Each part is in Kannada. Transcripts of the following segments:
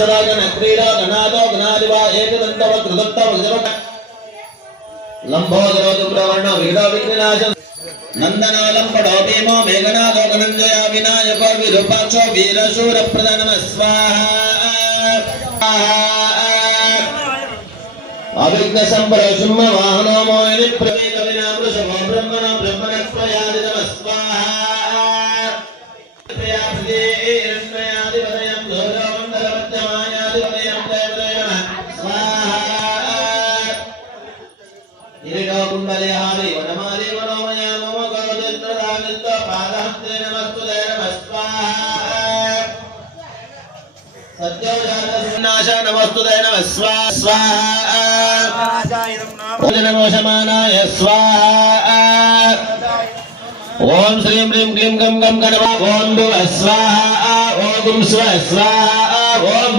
శరాగనక్రీడా గణాదో గణాదివా ఏకదంతవ కృదత్తవ గజవట లంబోదరోదుబ్రవర్ణ విగడ విఘ్నాశం నందనాలంబడో భీమో మేఘనాదో గణంజయ వినాయక విరూపాక్షో వీరశూర ప్రధానమ స్వాహ. అవిఘ్న సంబర సింహ వాహనోమోయని ప్రవేద వినామృషభ ఇరుగోకుండా లేహారి వనమాలి మనోమయామో కవచిత్రదానిత్త పాదహస్తే నమస్తు భోజనమోషమానాయ స్వాహ ఓం శ్రీం హ్రీం క్లీం గం గం గణవ ఓం భువ స్వాహ స్వ స్వాహ ఓం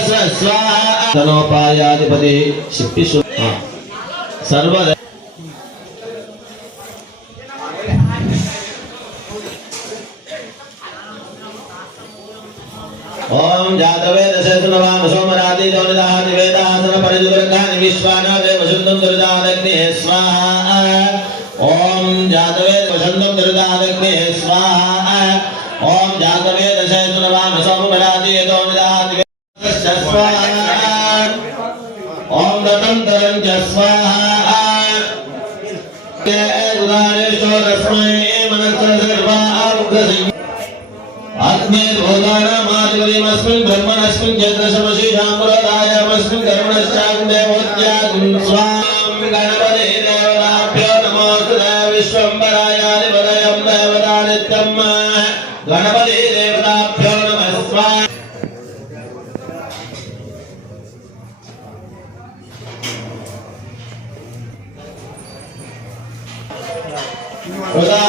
స్వ స్వాహ ధనోపాయాధిపతి శక్తి सर्व ओम जातवे दशसनवाम सोमराति दोनिदाहति वेदासन परिजुवर्गानि विश्वानो वे वसुन्दं दुर्दादग्निः स्वाहा। ओम जातवे वसुन्दं दुर्दादग्निः स्वाहा। ओम जातवे दशसनवाम सोमराति दोनिदाहति वेदासन स्वाहा। ओम दतं तरं च स्वाहा। ఆత్మేర్భోదానమాధిపతిమస్మిన్ బ్రహ్మణస్మిన్ చంద్రశమసి శాంబరదాయామస్మిన్ కర్మణశ్చాగ్నేవోద్యాగం స్వాం గణపతే దేవతాభ్యో నమోస్తు విశ్వంబరాయాని వదయం దేవతానిత్యం గణపతే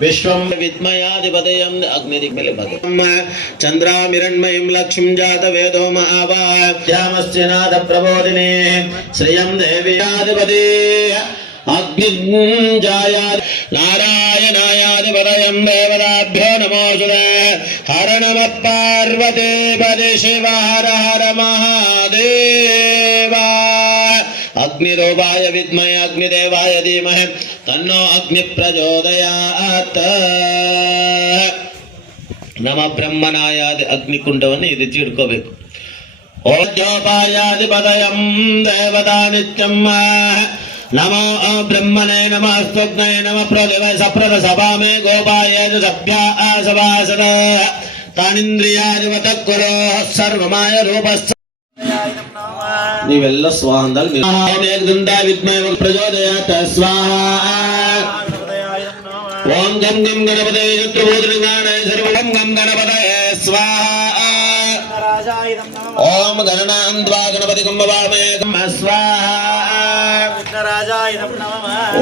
विश्वं विद्मयाधिपतयं अग्निदिग्मले भगवम् चन्द्रामिरण्मयं लक्ष्मीं जातवेदो महावाद्यामस्य नादप्रबोधिने श्रियं देव्याधिपते। अग्निञ्जाया नारायणायाधिपतयं देवताभ्यो नमोऽसुते हर नमः पार्वते शिव हर हर महादेवा। अग्निरूपाय विद्महे अग्निदेवाय धीमहि। तन्नो अग्नि प्रचोदयात् ನಮ್ಮ ಬ್ರಹ್ಮನಾಯಾದಿ ಅಗ್ನಿಕುಂಡವನ್ನು ಈ ರೀತಿ ಇಟ್ಕೋಬೇಕು ಓಜೋಪಾಯಾಧಿಪದಯಂ ದೇವತಾ ನಿತ್ಯಂ ನಮೋ ಬ್ರಹ್ಮಣೇ ನಮ ಸ್ತುಗ್ನಯ ನಮ ಪ್ರದಿವ ಸಪ್ರದ ಸಭಾಮೇ ಗೋಪಾಯ ಸಭ್ಯಾ ಸಭಾಸದ ತಾನಿಂದ್ರಿಯಾಧಿಪತ ಕುರೋ ಸರ್ವಮಾಯ ರೂಪಸ್ಥ ನೀವೆಲ್ಲ ಸ್ವಾಹ ಅಂದಾಗ ಮೇಘದಿಂದ ವಿದ್ಮಯ ಪ್ರಚೋದಯಾತ ಸ್ವಾಹ ಓಂ ಗಂ ಗಂ ಗಣಪತೇ ಚತುರ್ಭುಜಲಿಂಗಾಣಾಯ ಸರ್ವಂ ಗಂ ಗಣಪತಯೇ ಸ್ವಾಹ ಓಂ ಗಣನಾಂದ್ವಾ ಗಣಪತಿ ಕುಂಭವಾಮೇ ಗಂ ಸ್ವಾಹ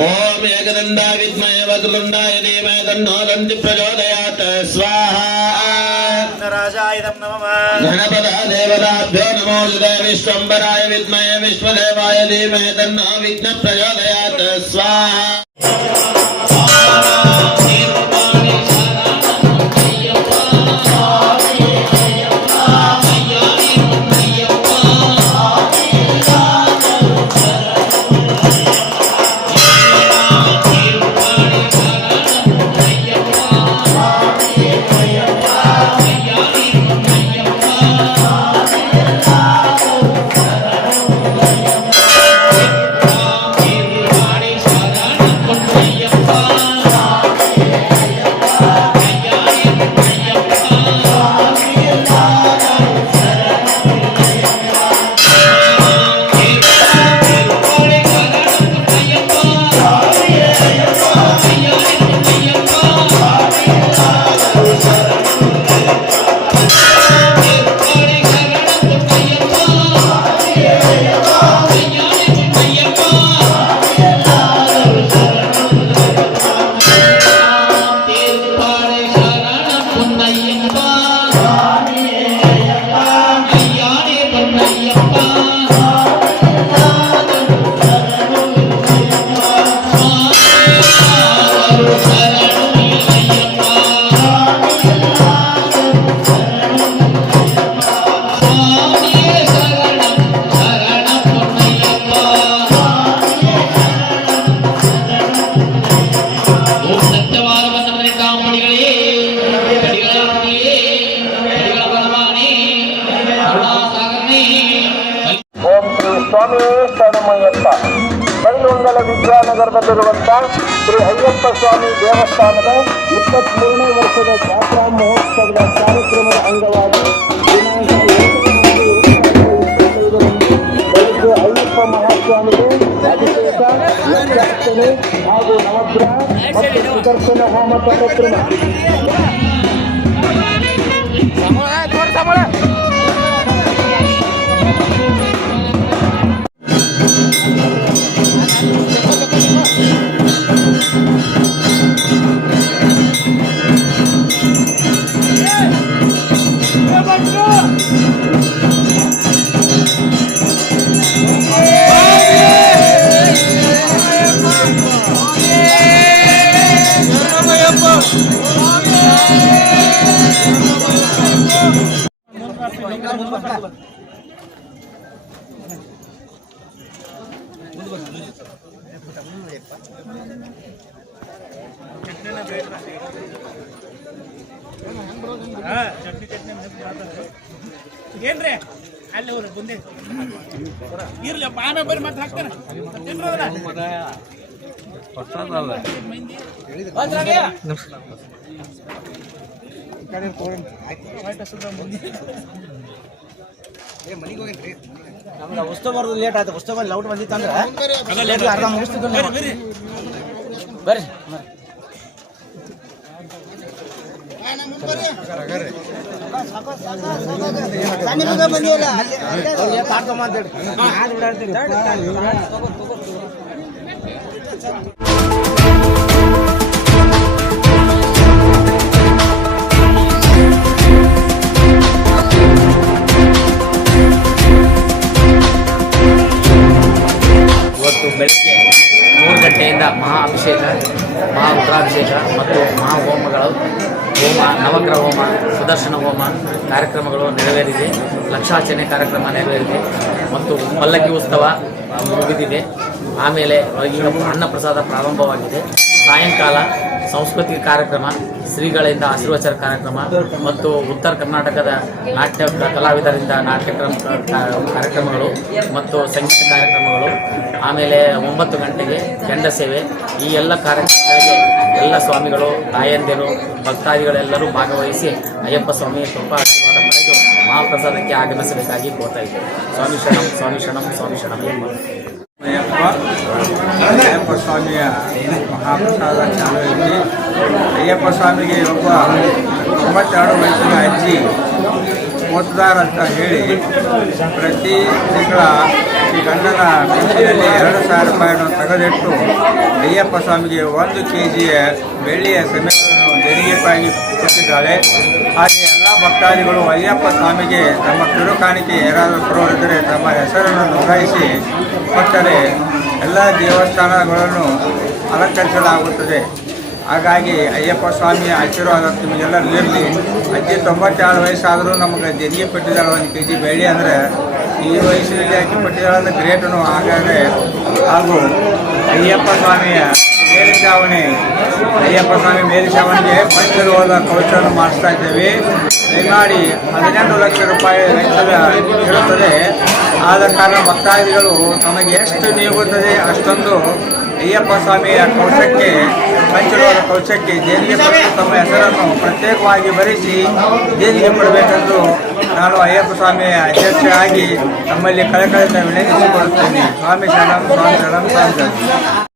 ಓಂ ಏಕದಂಡ ವಿದ್ಮಯ ವಕ್ರತುಂಡಾಯ ಧೀಮಹಿ ತನ್ನೋ ದಂತಿ ಪ್ರಚೋದಯಾತ್ गणराजाय नमः। गणपतदेवताभ्यो नमो विश्वम्बराय विद्महे विश्वदेवाय धीमहि तन्नो विघ्नप्रचोदयात् स्वाहा। ಸ್ವಾಮಿಯೇ ಶರಣಮಯ್ಯಪ್ಪ ಬೈಲುಂಗಲ ವಿದ್ಯಾನಗರದಲ್ಲಿರುವಂಥ ಶ್ರೀ ಅಯ್ಯಪ್ಪ ಸ್ವಾಮಿ ದೇವಸ್ಥಾನದ ಇಪ್ಪತ್ಮೂರನೇ ವರ್ಷದ ಜಾತ್ರಾ ಮಹೋತ್ಸವದ ಕಾರ್ಯಕ್ರಮದ ಅಂಗವಾಗಿ ಬೆಳಗ್ಗೆ ಅಯ್ಯಪ್ಪ ಮಹಾಸ್ವಾಮಿಗೆ ಅಭಿಷೇಕ ಲಕ್ಷಾರ್ಚನೆ ಹಾಗೂ ನವಗ್ರಹ ಮತ್ತು ಸುದರ್ಶನ ಹೋಮ ಕಾರ್ಯಕ್ರಮ ಏನ್ರಿ? ಅಲ್ಲಿ ಹೋಗ್ರಿ ಮುಂದೆ ಇರ್ಲಪ್ಪ ಆಮೇಲೆ ಬರ್ರಿ ಮತ್ತೆ ಹಾಕ್ತಾನೆ. ಸುದ್ದ ಅದನ್ನ. ನಮ್ಗೆ ವಸ್ತು ಬರೋದು ಲೇಟ್ ಆಯ್ತು ಬಂದು ಲೌಟ್ ಬಂದಿತ್ತು ಅಂದ್ರೆ ಅರ್ಧ ಮುಗಿಸ್ತಿದ್ದು. ಬರ್ರಿ ಬರ್ರಿ ಅವ್ರಿಗೆ ಲಕ್ಷಾಚರಣೆ ಕಾರ್ಯಕ್ರಮ ನೆರವೇರಿದೆ. ಮತ್ತು ಪಲ್ಲಕ್ಕಿ ಉತ್ಸವ ಮುಗಿದಿದೆ. ಆಮೇಲೆ ಈಗ ಅನ್ನ ಪ್ರಸಾದ ಪ್ರಾರಂಭವಾಗಿದೆ. ಸಾಯಂಕಾಲ ಸಾಂಸ್ಕೃತಿಕ ಕಾರ್ಯಕ್ರಮ, ಶ್ರೀಗಳಿಂದ ಆಶೀರ್ವಚನ ಕಾರ್ಯಕ್ರಮ ಮತ್ತು ಉತ್ತರ ಕರ್ನಾಟಕದ ನಾಟ್ಯ ಕಲಾವಿದರಿಂದ ನಾಟ್ಯ ಕಾರ್ಯಕ್ರಮಗಳು ಮತ್ತು ಸಂಗೀತ ಕಾರ್ಯಕ್ರಮಗಳು. ಆಮೇಲೆ ಒಂಬತ್ತು ಗಂಟೆಗೆ ಕೆಂಡ ಸೇವೆ. ಈ ಎಲ್ಲ ಕಾರ್ಯಕ್ರಮಗಳಿಗೆ ಎಲ್ಲ ಸ್ವಾಮಿಗಳು, ತಾಯಂದಿರು, ಭಕ್ತಾದಿಗಳೆಲ್ಲರೂ ಭಾಗವಹಿಸಿ ಅಯ್ಯಪ್ಪ ಸ್ವಾಮಿ ಸ್ವಲ್ಪ ಆಶೀರ್ವಾದ ಮಹಾಪ್ರಸಾದಕ್ಕೆ ಆಗಮಿಸಬೇಕಾಗಿ ಕೋರ್ತಾ ಇದ್ದೇವೆ ಸ್ವಾಮಿ ಶರಣಂ ಸ್ವಾಮಿ ಶರಣಂ ಸ್ವಾಮಿ ಶರಣಂ. ಅಯ್ಯಪ್ಪ ಸ್ವಾಮಿಯ ಮಹಾಪ್ರಸಾದ ಚಾಲನೆಯಲ್ಲಿ ಅಯ್ಯಪ್ಪ ಸ್ವಾಮಿಗೆ ಒಬ್ಬ ತೊಂಬತ್ತೆರಡು ವಯಸ್ಸಿನ ಅಜ್ಜಿ ಮತದಾರ ಅಂತ ಹೇಳಿ ಪ್ರತಿ ತಿಂಗಳ ಈ ಗಂಡನ ಪಿಂಚಿನಲ್ಲಿ ಎರಡು ಸಾವಿರ ರೂಪಾಯಿಯನ್ನು ತೆಗೆದಿಟ್ಟು ಅಯ್ಯಪ್ಪ ಸ್ವಾಮಿಗೆ ಒಂದು ಕೆ ಜಿಯ ಬೆಳ್ಳಿಯ ಸೆಮೆಗಳನ್ನು ದೇಣಿಗೆಗಾಗಿ ಕೊಟ್ಟಿದ್ದಾಳೆ. ಭಕ್ತಾದಿಗಳು ಅಯ್ಯಪ್ಪ ಸ್ವಾಮಿಗೆ ತಮ್ಮ ಕಿರುಕಾಣಿಕೆ ಯಾರಾದರೂ ಬರೋರಿದ್ದರೆ ತಮ್ಮ ಹೆಸರನ್ನು ನೋಂದಾಯಿಸಿ ಕೊಟ್ಟರೆ ಎಲ್ಲ ದೇವಸ್ಥಾನಗಳನ್ನು ಅಲಂಕರಿಸಲಾಗುತ್ತದೆ. ಹಾಗಾಗಿ ಅಯ್ಯಪ್ಪ ಸ್ವಾಮಿಯ ಆಶೀರ್ವಾದ ನಿಮಗೆಲ್ಲರೂ ಇರಲಿ ಅಜ್ಜಿ ತೊಂಬತ್ತೆರಡು ವಯಸ್ಸಾದರೂ ನಮಗೆ ಜನಿಗೆ ಕೊಟ್ಟಿದ್ದಾಳೆ ಒಂದು ಕೆ ಜಿ ಬೆಳ್ಳಿ ಅಂದರೆ ಈ ವಯಸ್ಸಿನಲ್ಲಿ ಅಜ್ಜಿ ಕೊಟ್ಟಿದ್ದಾಳೆ ಅಂದರೆ ಗ್ರೇಟನು. ಹಾಗಾದರೆ ಹಾಗೂ ಅಯ್ಯಪ್ಪ ಸ್ವಾಮಿಯ ಮೇಲ್ಛಾವಣಿ. ಅಯ್ಯಪ್ಪ ಸ್ವಾಮಿ ಮೇಲ್ಛಾವಣಿಗೆ ಪಂಚಲೋಹದ ಕವಚವನ್ನು ಮಾಡಿಸ್ತಾ ಇದ್ದೇವೆ. ದಯಮಾಡಿ ಹದಿನೆಂಟು ಲಕ್ಷ ರೂಪಾಯಿ ವೆಚ್ಚದ ಇರುತ್ತದೆ. ಆದ ಕಾರಣ ಭಕ್ತಾದಿಗಳು ತಮಗೆ ಎಷ್ಟು ನೀಗುತ್ತದೆ ಅಷ್ಟೊಂದು ಅಯ್ಯಪ್ಪ ಸ್ವಾಮಿಯ ಕವಚಕ್ಕೆ, ಪಂಚಲೋಹದ ಕವಚಕ್ಕೆ ದೇಣಿಗೆ ತಮ್ಮ ಹೆಸರನ್ನು ಪ್ರತ್ಯೇಕವಾಗಿ ಬರೆಸಿ ದೇಣಿಗೆ ಕೊಡಬೇಕೆಂದು ನಾನು ಅಯ್ಯಪ್ಪ ಸ್ವಾಮಿಯ ಅಧ್ಯಕ್ಷರಾಗಿ ತಮ್ಮಲ್ಲಿ ಕಳಕಳಿತ ವಿನಂತಿಸಿಕೊಳ್ಳುತ್ತೇನೆ. ಸ್ವಾಮಿ ಶರಣಂ ಸ್ವಾಮಿ ಶರಣಂ, ಸ್ವಾಮಿ